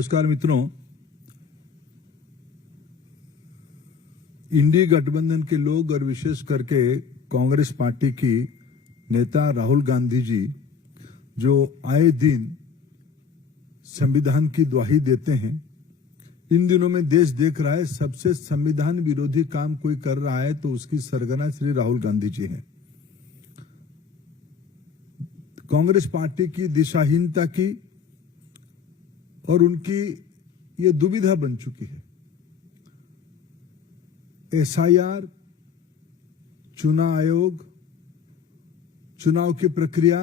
नमस्कार मित्रों, इंडी गठबंधन के लोग और विशेष करके कांग्रेस पार्टी की नेता राहुल गांधी जी जो आए दिन संविधान की दुहाई देते हैं, इन दिनों में देश देख रहा है सबसे संविधान विरोधी काम कोई कर रहा है तो उसकी सरगना श्री राहुल गांधी जी हैं। कांग्रेस पार्टी की दिशाहीनता की और उनकी ये दुविधा बन चुकी है। एसआईआर, चुनाव आयोग, चुनाव की प्रक्रिया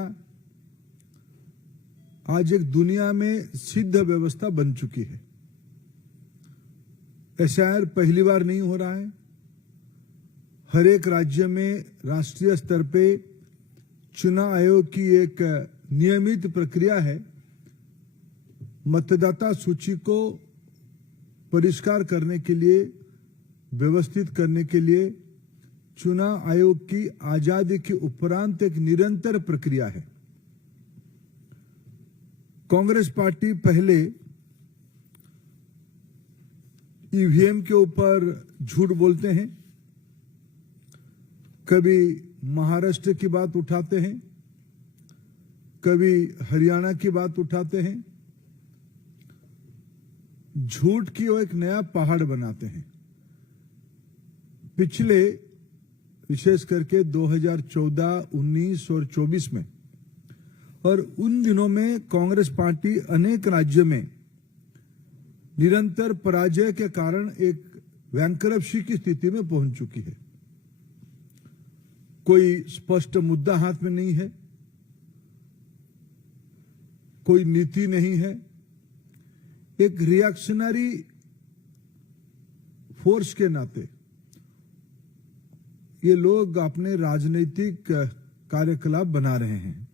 आज एक दुनिया में सिद्ध व्यवस्था बन चुकी है। एसआईआर पहली बार नहीं हो रहा है। हर एक राज्य में राष्ट्रीय स्तर पे चुनाव आयोग की एक नियमित प्रक्रिया है। मतदाता सूची को परिष्कार करने के लिए, व्यवस्थित करने के लिए चुनाव आयोग की आजादी के उपरांत एक निरंतर प्रक्रिया है। कांग्रेस पार्टी पहले ईवीएम के ऊपर झूठ बोलते हैं, कभी महाराष्ट्र की बात उठाते हैं, कभी हरियाणा की बात उठाते हैं। झूठ की वो एक नया पहाड़ बनाते हैं। पिछले विशेष करके 2014, 19 और 24 में और उन दिनों में कांग्रेस पार्टी अनेक राज्यों में निरंतर पराजय के कारण एक बैंकरप्सी की स्थिति में पहुंच चुकी है। कोई स्पष्ट मुद्दा हाथ में नहीं है, कोई नीति नहीं है। एक रिएक्शनरी फोर्स के नाते ये लोग अपने राजनीतिक कार्यकलाप बना रहे हैं।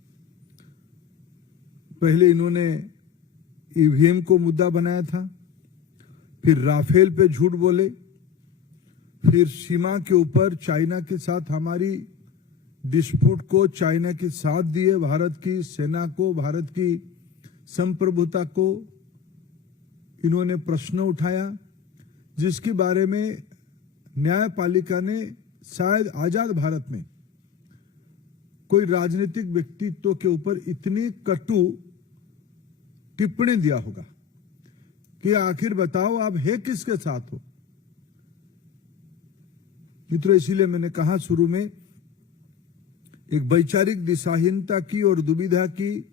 पहले इन्होंने ईवीएम को मुद्दा बनाया था, फिर राफेल पे झूठ बोले, फिर सीमा के ऊपर चाइना के साथ हमारी डिस्प्यूट को चाइना के साथ दिए, भारत की सेना को, भारत की संप्रभुता को इन्होंने प्रश्न उठाया, जिसके बारे में न्यायपालिका ने शायद आजाद भारत में कोई राजनीतिक व्यक्तित्व के ऊपर इतनी कटु टिप्पणी दिया होगा कि आखिर बताओ आप है किसके साथ हो। मित्रों, इसीलिए मैंने कहा शुरू में एक वैचारिक दिशाहीनता की और दुविधा की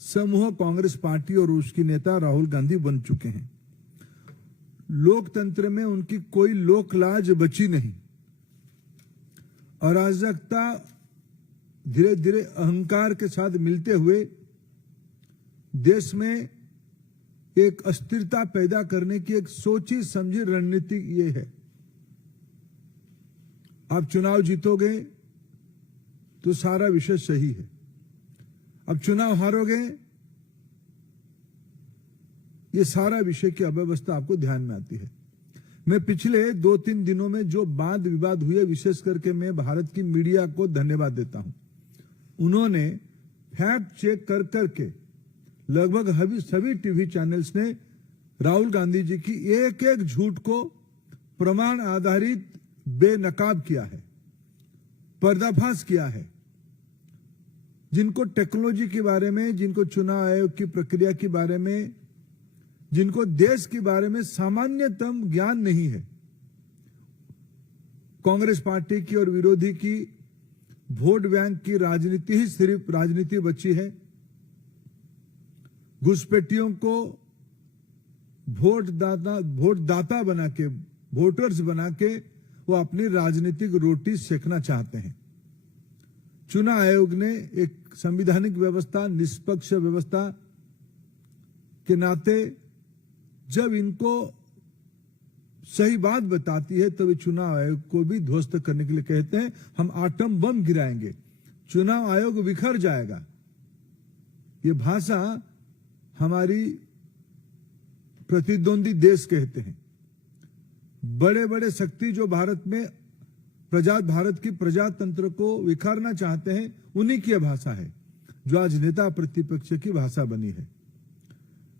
समूह कांग्रेस पार्टी और उसकी नेता राहुल गांधी बन चुके हैं। लोकतंत्र में उनकी कोई लोकलाज बची नहीं। अराजकता धीरे धीरे अहंकार के साथ मिलते हुए देश में एक अस्थिरता पैदा करने की एक सोची समझी रणनीति ये है। आप चुनाव जीतोगे तो सारा विषय सही है, अब चुनाव हारोगे ये सारा विषय की अव्यवस्था आपको ध्यान में आती है। मैं पिछले 2-3 दिनों में जो वाद विवाद हुए, विशेष करके मैं भारत की मीडिया को धन्यवाद देता हूं। उन्होंने फैक्ट चेक कर करके लगभग सभी टीवी चैनल्स ने राहुल गांधी जी की एक एक झूठ को प्रमाण आधारित बेनकाब किया है, पर्दाफाश किया है। जिनको टेक्नोलॉजी के बारे में, जिनको चुनाव आयोग की प्रक्रिया के बारे में, जिनको देश के बारे में सामान्यतम ज्ञान नहीं है, कांग्रेस पार्टी की और विरोधी की वोट बैंक की राजनीति ही सिर्फ राजनीति बची है। घुसपैठियों को वोट दाता बना के, वोटर्स बना के वो अपनी राजनीतिक रोटी सेकना चाहते हैं। चुनाव आयोग ने एक संवैधानिक व्यवस्था, निष्पक्ष व्यवस्था के नाते जब इनको सही बात बताती है तो वे चुनाव आयोग को भी ध्वस्त करने के लिए कहते हैं हम आटम बम गिराएंगे, चुनाव आयोग बिखर जाएगा। ये भाषा हमारी प्रतिद्वंदी देश कहते हैं। बड़े बड़े शक्ति जो भारत में भारत की प्रजातंत्र को विखारना चाहते हैं, उन्हीं की भाषा है जो आज नेता प्रतिपक्ष की भाषा बनी है।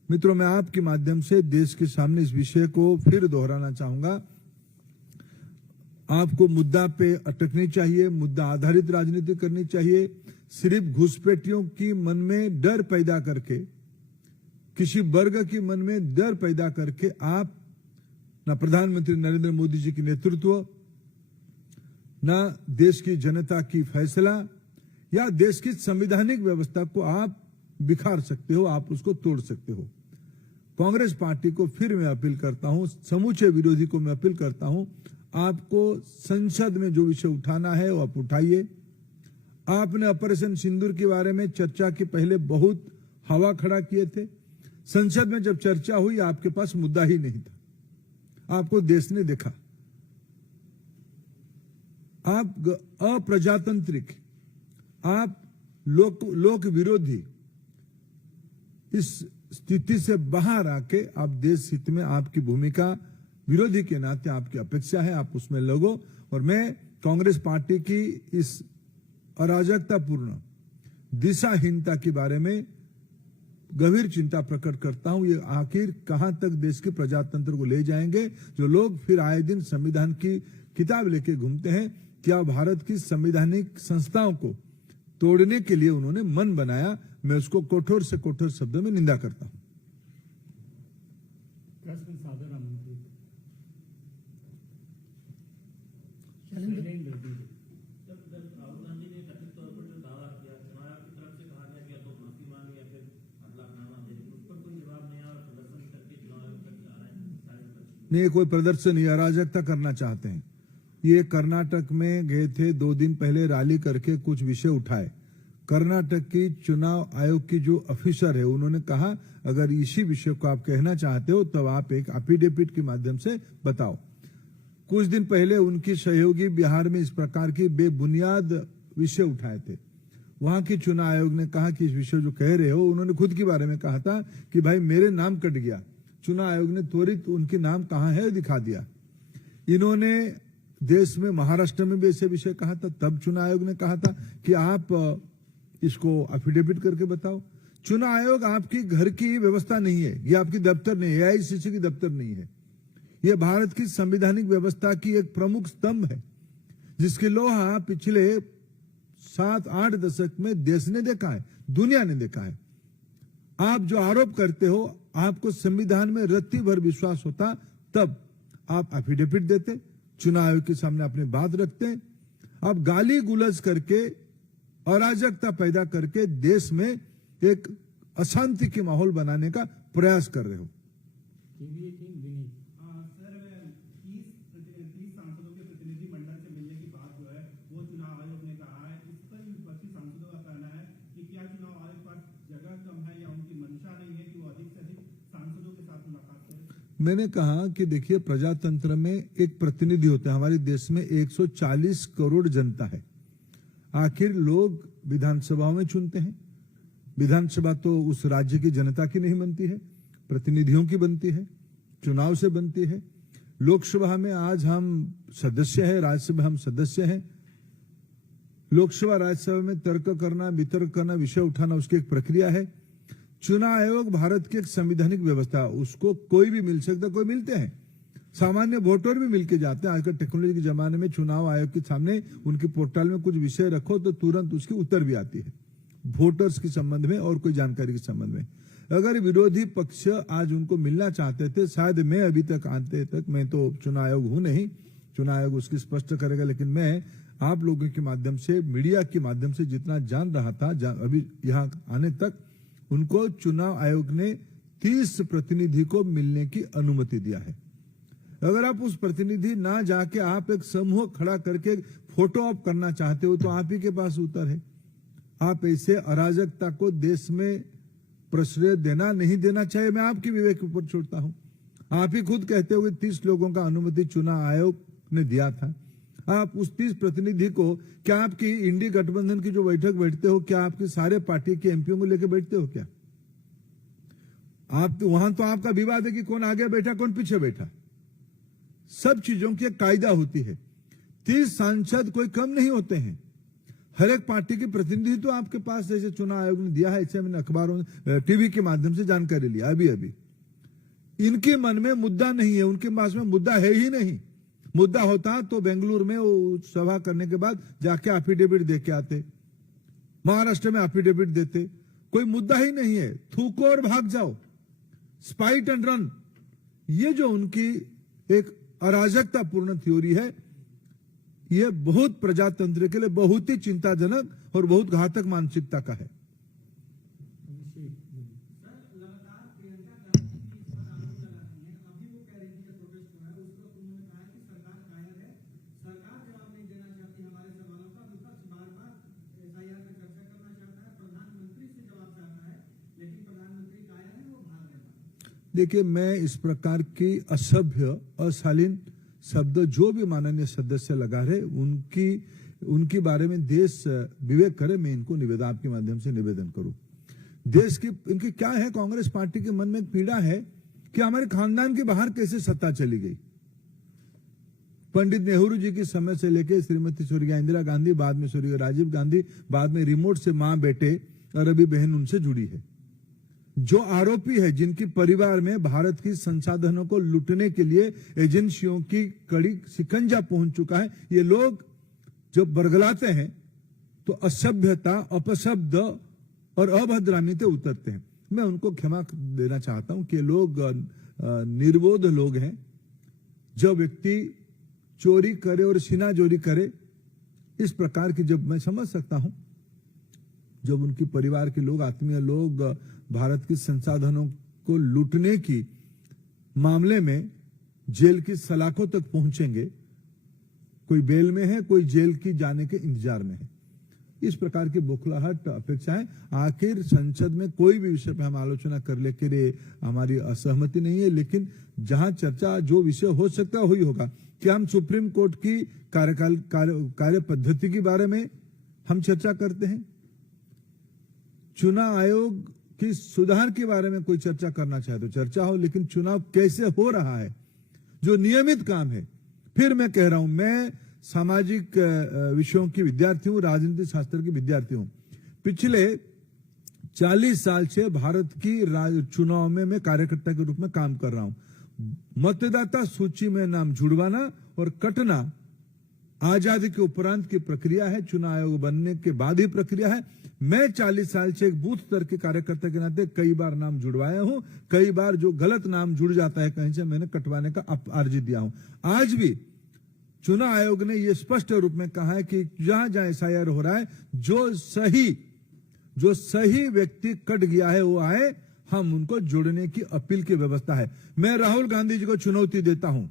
मित्रों, मैं आपके माध्यम से देश के सामने इस विषय को फिर दोहराना चाहूंगा। आपको मुद्दा पे अटकनी चाहिए, मुद्दा आधारित राजनीति करनी चाहिए। सिर्फ घुसपैठियों की मन में डर पैदा करके, किसी वर्ग की मन में डर पैदा करके आप ना प्रधानमंत्री नरेंद्र मोदी जी की नेतृत्व, ना देश की जनता की फैसला या देश की संवैधानिक व्यवस्था को आप बिखार सकते हो, आप उसको तोड़ सकते हो। कांग्रेस पार्टी को फिर मैं अपील करता हूं, समूचे विरोधी को मैं अपील करता हूं, आपको संसद में जो विषय उठाना है वो आप उठाइए। आपने ऑपरेशन सिंदूर के बारे में चर्चा के पहले बहुत हवा खड़ा किए थे। संसद में जब चर्चा हुई आपके पास मुद्दा ही नहीं था। आपको देश ने देखा, आप अप्रजातांत्रिक, आप लोक विरोधी, इस स्थिति से बाहर आके आप देश हित में आपकी भूमिका विरोधी के नाते आपकी अपेक्षा है, आप उसमें लगो। और मैं कांग्रेस पार्टी की इस अराजकतापूर्ण दिशाहीनता के बारे में गंभीर चिंता प्रकट करता हूं। ये आखिर कहां तक देश के प्रजातंत्र को ले जाएंगे, जो लोग फिर आए दिन संविधान की किताब लेके घूमते हैं। क्या भारत की संवैधानिक संस्थाओं को तोड़ने के लिए उन्होंने मन बनाया? मैं उसको कठोर से कठोर शब्दों में निंदा करता हूं। प्रश्न सादर आमंत्रित। राहुल गांधी ने कथित तौर पर जो दावा किया, चुनाव आयोग की तरफ से कहा गया कि या तो माफी मांगे या फिर हलफनामा दे, उस पर कोई जवाब नहीं आया और प्रदर्शन करके चुनाव आयोग तक जा रहे हैं। नहीं, कोई प्रदर्शन नहीं, अराजकता करना चाहते हैं। ये कर्नाटक में गए थे, 2 दिन पहले रैली करके कुछ विषय उठाए। कर्नाटक की चुनाव आयोग की जो ऑफिसर है उन्होंने कहा अगर इसी विषय को आप कहना चाहते हो तब आप एक एफिडेविट के माध्यम से बताओ। कुछ दिन पहले उनकी सहयोगी बिहार में इस प्रकार की बेबुनियाद विषय उठाए थे। वहां की चुनाव आयोग ने कहा कि इस विषय जो कह रहे हो, उन्होंने खुद के बारे में कहा था कि भाई मेरे नाम कट गया। चुनाव आयोग ने त्वरित उनके नाम कहां है दिखा दिया। इन्होंने देश में महाराष्ट्र में भी ऐसे विषय कहा था, तब चुनाव आयोग ने कहा था कि आप इसको एफिडेविट करके बताओ। चुनाव आयोग आपकी घर की व्यवस्था नहीं है, ये आपकी दफ्तर नहीं है, एआईसीसी की दफ्तर नहीं है। ये भारत की संवैधानिक व्यवस्था की एक प्रमुख स्तंभ है, जिसकी लोहा पिछले 7-8 दशक में देश ने देखा है, दुनिया ने देखा है। आप जो आरोप करते हो, आपको संविधान में रत्ती भर विश्वास होता तब आप एफिडेविट देते, चुनाव आयोग के सामने अपनी बात रखते। आप गाली गुलज करके, अराजकता पैदा करके देश में एक अशांति की माहौल बनाने का प्रयास कर रहे हो। सर, 30 सांसदों के प्रतिनिधि मंडल से मिलने की बात जो है वो चुनाव आयोग ने कहा है। इस पर विपक्षी सांसदों का कहना है कि क्या चुनाव आयोग के पास जगह कम है या उनकी मंशा नहीं है कि वो अधिक से अधिक सांसदों के साथ मुलाकात करें? मैंने कहा कि देखिए, प्रजातंत्र में एक प्रतिनिधि होता है। हमारे देश में 140 करोड़ जनता है। आखिर लोग विधानसभाओं में चुनते हैं। विधानसभा तो उस राज्य की जनता की नहीं बनती है, प्रतिनिधियों की बनती है, चुनाव से बनती है। लोकसभा में आज हम सदस्य हैं, राज्यसभा हम सदस्य हैं। लोकसभा राज्यसभा में तर्क करना, वितर्क करना, विषय उठाना उसकी एक प्रक्रिया है। चुनाव आयोग भारत की एक संवैधानिक व्यवस्था, उसको कोई भी मिल सकता, कोई मिलते हैं, सामान्य वोटर भी मिलके जाते हैं। आजकल टेक्नोलॉजी के जमाने में चुनाव आयोग के सामने उनके पोर्टल में कुछ विषय रखो तो तुरंत उसकी उत्तर भी आती है, वोटर्स के संबंध में और कोई जानकारी के संबंध में। अगर विरोधी पक्ष आज उनको मिलना चाहते थे, शायद मैं अभी तक आते तक, मैं तो चुनाव आयोग हूं नहीं, चुनाव आयोग उसकी स्पष्ट करेगा, लेकिन मैं आप लोगों के माध्यम से, मीडिया के माध्यम से जितना जान रहा था अभी यहाँ आने तक, उनको चुनाव आयोग ने 30 प्रतिनिधि को मिलने की अनुमति दिया है। अगर आप उस प्रतिनिधि ना जाके आप एक समूह खड़ा करके फोटो ऑप करना चाहते हो तो आप ही के पास उत्तर है। आप ऐसे अराजकता को देश में प्रश्रय देना नहीं देना चाहिए, मैं आपकी विवेक के ऊपर छोड़ता हूं। आप ही खुद कहते हो 30 लोगों का अनुमति चुनाव आयोग ने दिया था। आप उस 30 प्रतिनिधि को, क्या आपकी इंडी गठबंधन की जो बैठक बैठते हो, क्या आपकी सारे पार्टी के एमपीओ को लेकर बैठते हो क्या? आप तो वहां तो आपका विवाद है कि कौन आगे बैठा कौन पीछे बैठा। सब चीजों की एक कायदा होती है। 30 सांसद कोई कम नहीं होते हैं। हर एक पार्टी के प्रतिनिधि तो आपके पास जैसे चुनाव आयोग ने दिया है, ऐसे मैंने अखबारों टीवी के माध्यम से जानकारी लिया अभी। इनके मन में मुद्दा नहीं है, उनके पास में मुद्दा है ही नहीं। मुद्दा होता तो बेंगलुरु में वो सभा करने के बाद जाके एफिडेविट दे के आते, महाराष्ट्र में एफिडेविट देते। कोई मुद्दा ही नहीं है, थूको और भाग जाओ, स्पाइट एंड रन। ये जो उनकी एक अराजकतापूर्ण थ्योरी है, यह बहुत प्रजातंत्र के लिए बहुत ही चिंताजनक और बहुत घातक मानसिकता का है। देखिए, मैं इस प्रकार की असभ्य अशालीन शब्द जो भी माननीय सदस्य लगा रहे उनकी बारे में देश विवेक करे। मैं इनको निवेदन आपके माध्यम से निवेदन करूं। देश की इनकी क्या है, कांग्रेस पार्टी के मन में एक पीड़ा है कि हमारे खानदान के बाहर कैसे सत्ता चली गई। पंडित नेहरू जी के समय से लेकर श्रीमती स्वर्गीय इंदिरा गांधी, बाद में स्वर्गीय राजीव गांधी, बाद में रिमोट से मां बेटे और अभी बहन उनसे जुड़ी है। जो आरोपी है, जिनकी परिवार में भारत की संसाधनों को लूटने के लिए एजेंसियों की कड़ी शिकंजा पहुंच चुका है, ये लोग जब बरगलाते हैं तो असभ्यता, अपशब्द और अभद्रामिते उतरते हैं। मैं उनको क्षमा देना चाहता हूं कि लोग निर्बोध लोग हैं। जब व्यक्ति चोरी करे और सीनाजोरी करे, इस प्रकार की, जब मैं समझ सकता हूं, जब उनकी परिवार के लोग, आत्मीय लोग भारत के संसाधनों को लूटने की मामले में जेल की सलाखों तक पहुंचेंगे, कोई बेल में है, कोई जेल की जाने के इंतजार में है। इस प्रकार की बौखलाहट अपेक्षाएं, आखिर संसद में कोई भी विषय पर हम आलोचना कर ले के लिए हमारी असहमति नहीं है, लेकिन जहां चर्चा जो विषय हो सकता है वही होगा। क्या हम सुप्रीम कोर्ट की कार्य पद्धति के बारे में हम चर्चा करते हैं? चुनाव आयोग की सुधार के बारे में कोई चर्चा करना चाहे तो चर्चा हो, लेकिन चुनाव कैसे हो रहा है, जो नियमित काम है। फिर मैं कह रहा हूं, मैं सामाजिक विषयों की विद्यार्थी हूं, राजनीति शास्त्र की विद्यार्थी हूं। पिछले 40 साल से भारत की चुनाव में मैं कार्यकर्ता के रूप में काम कर रहा हूं। मतदाता सूची में नाम जुड़वाना और कटना आजादी के उपरांत की प्रक्रिया है, चुनाव आयोग बनने के बाद ही प्रक्रिया है। मैं 40 साल से एक बूथ स्तर के कार्यकर्ता के नाते कई बार नाम जुड़वाया हूं, कई बार जो गलत नाम जुड़ जाता है कहीं से, मैंने कटवाने का अर्जी दिया हूं। आज भी चुनाव आयोग ने यह स्पष्ट रूप में कहा है कि जहां जहां एसआईआर हो रहा है, जो सही व्यक्ति कट गया है वो आए, हम उनको जोड़ने की अपील की व्यवस्था है। मैं राहुल गांधी जी को चुनौती देता हूं,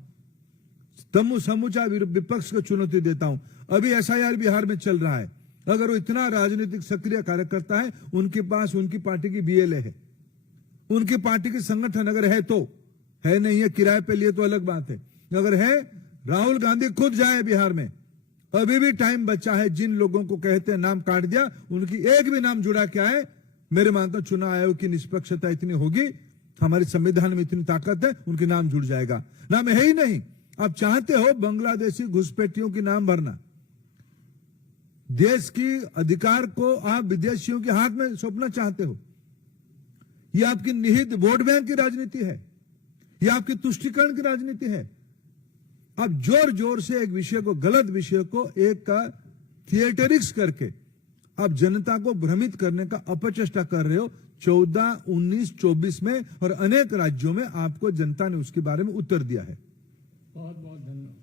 समूचा विपक्ष को चुनौती देता हूं। अभी एसआईआर बिहार में चल रहा है, अगर वो इतना राजनीतिक सक्रिय कार्यकर्ता है, उनके पास उनकी पार्टी की बीएलए है, उनकी पार्टी की संगठन अगर है तो है, नहीं है किराए पे लिए तो अलग बात है। अगर है, राहुल गांधी खुद जाए बिहार में, अभी भी टाइम बचा है। जिन लोगों को कहते हैं नाम काट दिया, उनकी एक भी नाम जुड़ा के आए। मेरे मानता हूं चुनाव आयोग की निष्पक्षता इतनी होगी, हमारे संविधान में इतनी ताकत है, उनके नाम जुड़ जाएगा। नाम है ही नहीं। आप चाहते हो बांग्लादेशी घुसपैठियों की नाम भरना, देश की अधिकार को आप विदेशियों के हाथ में सौंपना चाहते हो। यह आपकी निहित वोट बैंक की राजनीति है, यह आपकी तुष्टीकरण की राजनीति है। आप जोर जोर से एक विषय को, गलत विषय को एक का थिएटरिक्स करके आप जनता को भ्रमित करने का अपचेष्टा कर रहे हो। 14, 19, 24 में और अनेक राज्यों में आपको जनता ने उसके बारे में उत्तर दिया है। बहुत बहुत धन्यवाद।